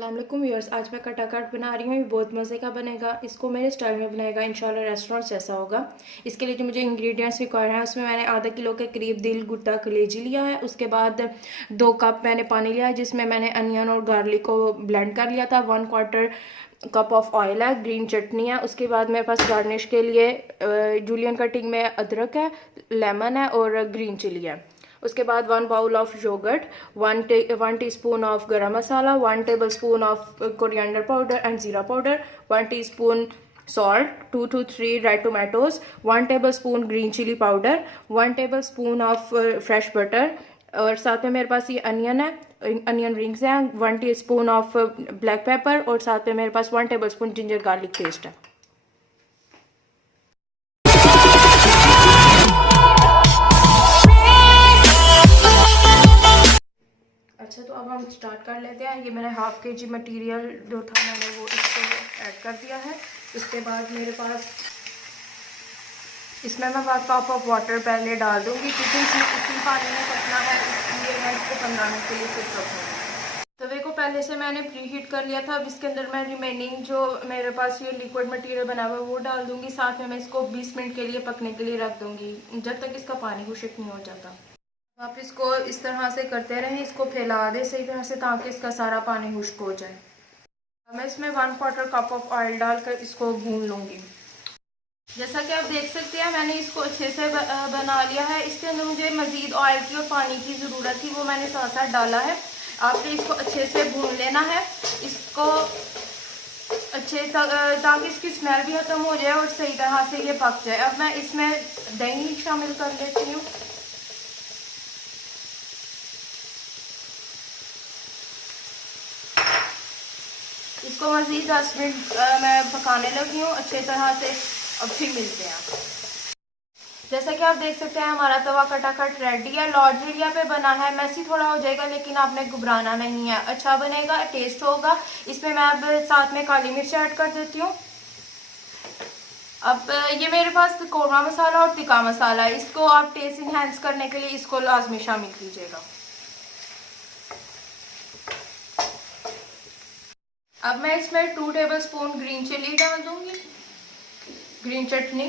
अस्सलाम वालेकुम व्यूअर्स। आज मैं कटाकट बना रही हूँ। ये बहुत मज़े का बनेगा। इसको मेरे स्टाइल में बनाएगा, इंशाल्लाह रेस्टोरेंट जैसा होगा। इसके लिए जो मुझे इंग्रेडिएंट्स रिक्वायर हैं, उसमें मैंने आधा किलो के करीब दिल गुट्टा कलेजी लिया है। उसके बाद 2 कप मैंने पानी लिया है, जिसमें मैंने अनियन और गार्लिक को ब्लेंड कर लिया था। 1/4 कप ऑफ ऑयल है। ग्रीन चटनी है। उसके बाद मेरे पास गार्निश के लिए जूलियन कटिंग में अदरक है, लेमन है और ग्रीन चिली है। उसके बाद 1 bowl of yogurt, 1 teaspoon of garam masala, 1 tablespoon of coriander powder and jeera powder, 1 teaspoon salt, 2 to 3 red tomatoes, 1 tablespoon green chilli powder, 1 tablespoon of fresh butter, और साथ में मेरे पास ये अनियन है, अनियन रिंग्स हैं, 1 टीस्पून ऑफ ब्लैक पेपर, और साथ में मेरे पास 1 table spoon ginger garlic paste है। अच्छा, तो अब हम स्टार्ट कर लेते हैं। ये मैंने ½ kg मटेरियल जो था मैंने वो इसको ऐड कर दिया है। उसके बाद मेरे पास इसमें मैं 1 कप ऑफ वाटर पहले डाल दूँगी, क्योंकि इसमें उसी पानी में पकना है, इसलिए मैं इसको 15 मिनट के लिए सिर्फ रखूँगी। तवे को पहले से मैंने प्री हीट कर लिया था। अब इसके अंदर मैं रिमेनिंग जो मेरे पास ये लिक्विड मटेरियल बना हुआ है वो डाल दूँगी। साथ में मैं इसको 20 मिनट के लिए पकने के लिए रख दूँगी, जब तक इसका पानी खुश्क नहीं हो जाता। आप इसको इस तरह से करते रहें, इसको फैला दें सही तरह से, ताकि इसका सारा पानी खुश्क हो जाए। मैं इसमें 1/4 कप ऑफ ऑयल डालकर इसको भून लूँगी। जैसा कि आप देख सकते हैं, मैंने इसको अच्छे से बना लिया है। इसके अंदर मुझे मज़ीद ऑयल की और पानी की ज़रूरत थी, वो मैंने साथ साथ डाला है। आपने इसको अच्छे से भून लेना है, इसको अच्छे ताकि इसकी स्मेल भी ख़त्म हो जाए और सही तरह से ये पक जाए। अब मैं इसमें दही शामिल कर लेती हूँ। इसको मज़ीद 10 मिनट मैं पकाने लगी हूँ अच्छे तरह से। अब फिर मिलते हैं। जैसा कि आप देख सकते हैं, हमारा तवा कटाकट रेडी है। लार्ज एरिया पे बना है, मैसी थोड़ा हो जाएगा, लेकिन आपने घबराना नहीं है, अच्छा बनेगा, टेस्ट होगा। इसमें मैं अब साथ में काली मिर्च ऐड कर देती हूँ। अब ये मेरे पास कौरमा मसाला और टिक्का मसाला है, इसको आप टेस्ट इनहेंस करने के लिए इसको लाजमी शामिल कीजिएगा। अब मैं इसमें 2 टेबल स्पून ग्रीन चिली डाल दूंगी, ग्रीन चटनी,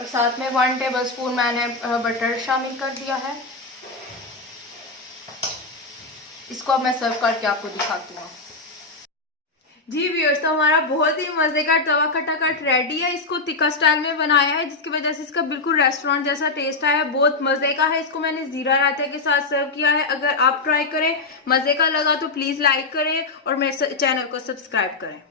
और साथ में 1 टेबल स्पून मैंने बटर शामिल कर दिया है। इसको अब मैं सर्व करके आपको दिखाती हूँ। जी व्यूअर्स, तो हमारा बहुत ही मजे का तवा कटाकट रेडी है। इसको तिक्का स्टाइल में बनाया है, जिसकी वजह से इसका बिल्कुल रेस्टोरेंट जैसा टेस्ट आया है। बहुत मजे का है। इसको मैंने जीरा रायते के साथ सर्व किया है। अगर आप ट्राई करें, मजे का लगा तो प्लीज लाइक करें और मेरे चैनल को सब्सक्राइब करें।